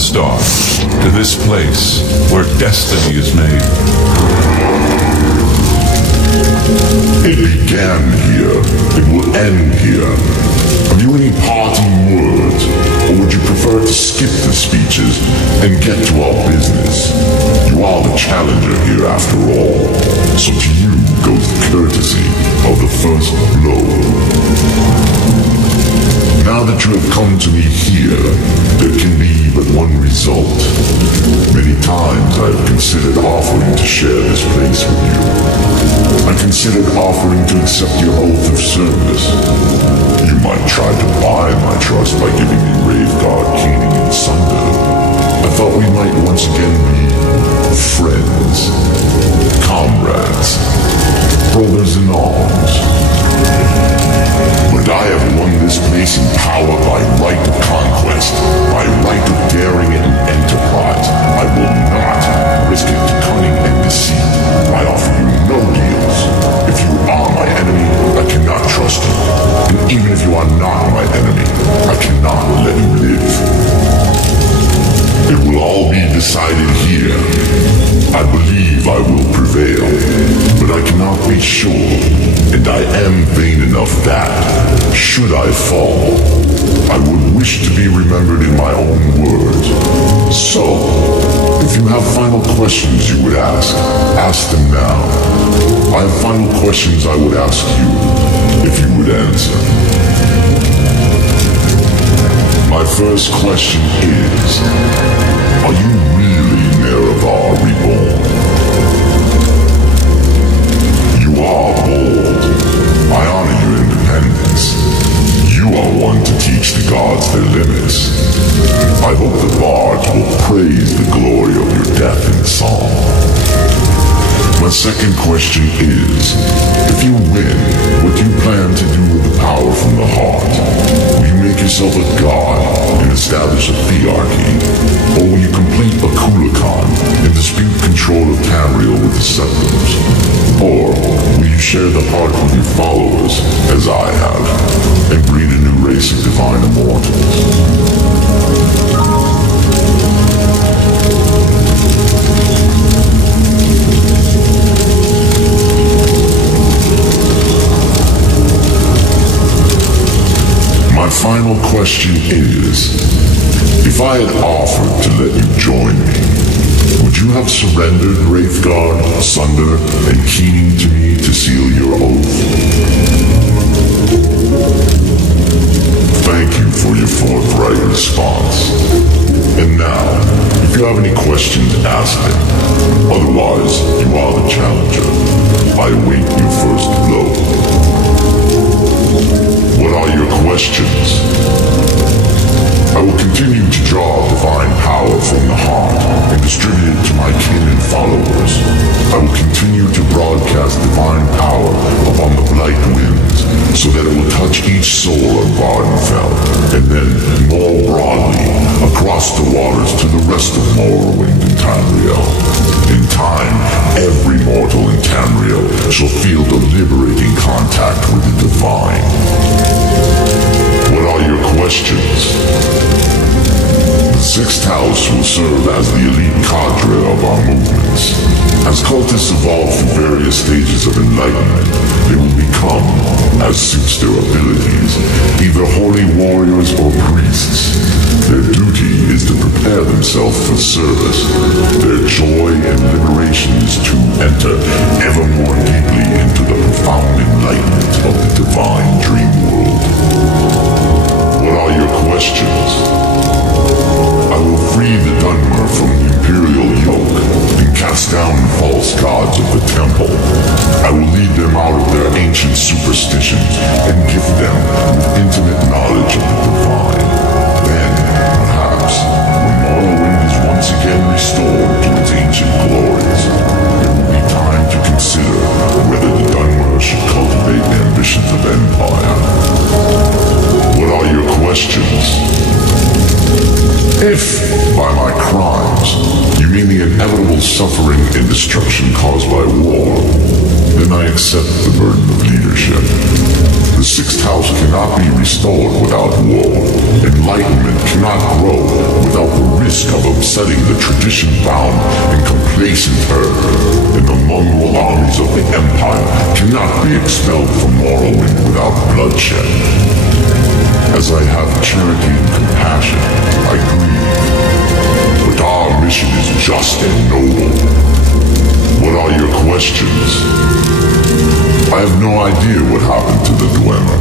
start, to this place where destiny is made. It began here. It will end here. Have you any parting words, or would you prefer to skip the speeches and get to our business? You are the challenger here after all, so to you goes the courtesy of the first blow. Now that you have come to me here, there can be but one result. Many times I have considered offering to share this place with you. I considered offering to accept your oath of service. You might try to buy my trust by giving me Raveguard, Keening, and Sunder. I thought we might once again be friends, comrades, brothers in arms. But I have won this place in power by right of conquest, by right of daring and enterprise. I will not risk it to cunning and deceit. I offer you no deals. If you are my enemy, I cannot trust you. And even if you are not my enemy, I cannot let you live. It will all be decided here. I believe I will prevail, but I cannot be sure, and I am vain enough that, should I fall, I would wish to be remembered in my own words. So, if you have final questions you would ask them now. I have final questions I would ask you, if you would answer. My first question is, are you really Nerevar Reborn? You are bold. I honor your independence. You are one to teach the gods their limits. I hope the bards will praise the glory of your death in song. My second question is, if you win, what do you plan to do with the power from the heart? Will you make yourself a god and establish a thearchy? Or will you complete a Kulakan and dispute control of Tamriel with the settlers? Or will you share the heart with your followers, as I have, and breed a new race of divine immortals? My final question is, if I had offered to let you join me, would you have surrendered Wraithguard, Sunder, and Keening to me to seal your oath? Thank you for your forthright response. And now, if you have any questions, ask them. Otherwise, you are the challenger. I await your first blow. What are your questions? I will continue to draw divine power from the heart and distribute it to my kin and followers. I will continue to broadcast divine power upon the blight winds, so that it will touch each soul on Vardenfell, and then, more broadly, across the waters to the rest of Morrowind and Tamriel. In time, every mortal in Tamriel shall feel the liberating contact with the divine. What are your questions? The Sixth House will serve as the elite cadre of our movements. As cultists evolve through various stages of enlightenment, they will become, as suits their abilities, either holy warriors or priests. Their duty is to prepare themselves for service. Their joy and liberation is to enter ever more deeply into the profound enlightenment of the divine dream world. What are your questions? I will free the Dunmer from the imperial yoke and cast down the false gods of the temple. I will lead them out of their ancient superstitions and gift them with intimate knowledge of the divine. Then, perhaps, when Morrowind is once again restored to its ancient glories, it will be time to consider whether the Dunmer should cultivate ambitions of empire. What are your questions? If, by my crimes, you mean the inevitable suffering and destruction caused by war, then I accept the burden of leadership. The sixth house cannot be restored without war. Enlightenment cannot grow without the risk of upsetting the tradition-bound and complacent herd. And the mongrel armies of the Empire cannot be expelled from Morrowind without bloodshed. As I have charity and compassion, I grieve. But our mission is just and noble. What are your questions? I have no idea what happened to the Dwemer.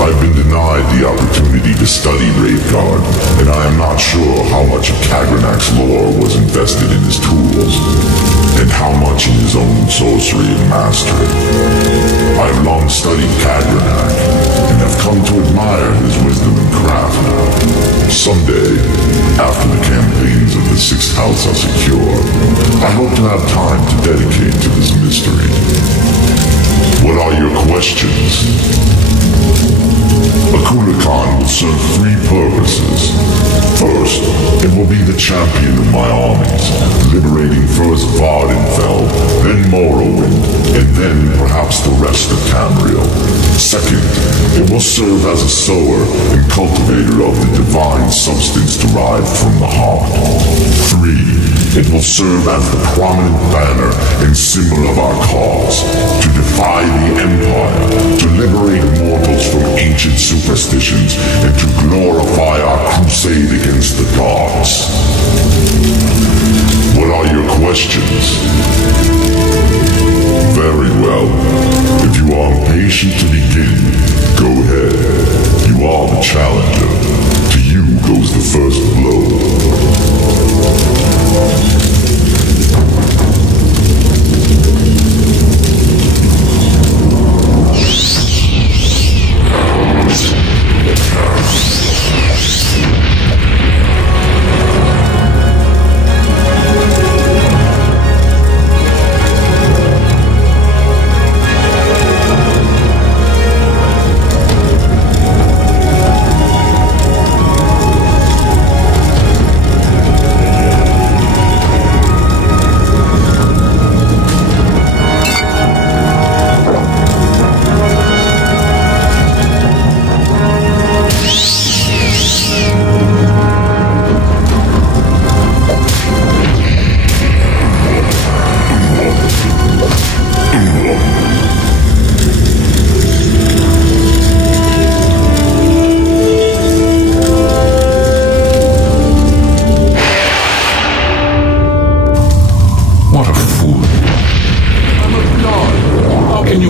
I've been denied the opportunity to study Raveguard, and I am not sure how much of Kagranak's lore was invested in his tools, and how much in his own sorcery and mastery. I have long studied Kagranak, and have come to admire his wisdom and craft. Someday, after the campaigns of the Sixth House are secure, I hope to have time to dedicate to this mystery. What are your questions? Akula Khan will serve three purposes. First, it will be the champion of my armies, liberating first Vardenfell, then Morrowind, and then perhaps the rest of Tamriel. Second, it will serve as a sower and cultivator of the divine substance derived from the heart. 3, it will serve as the prominent banner and symbol of our cause, to defy the Empire, to liberate mortals from ancient superstitions, and to glorify our crusade against the gods. What are your questions? Very well. If you are impatient to begin, go ahead. You are the challenger. To you goes the first blow.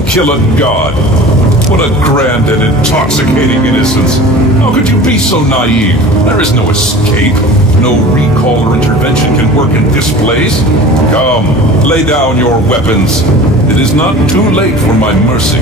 Kill a god. What a grand and intoxicating innocence. How could you be so naive? There is no escape. No recall or intervention can work in this place. Come, lay down your weapons. It is not too late for my mercy.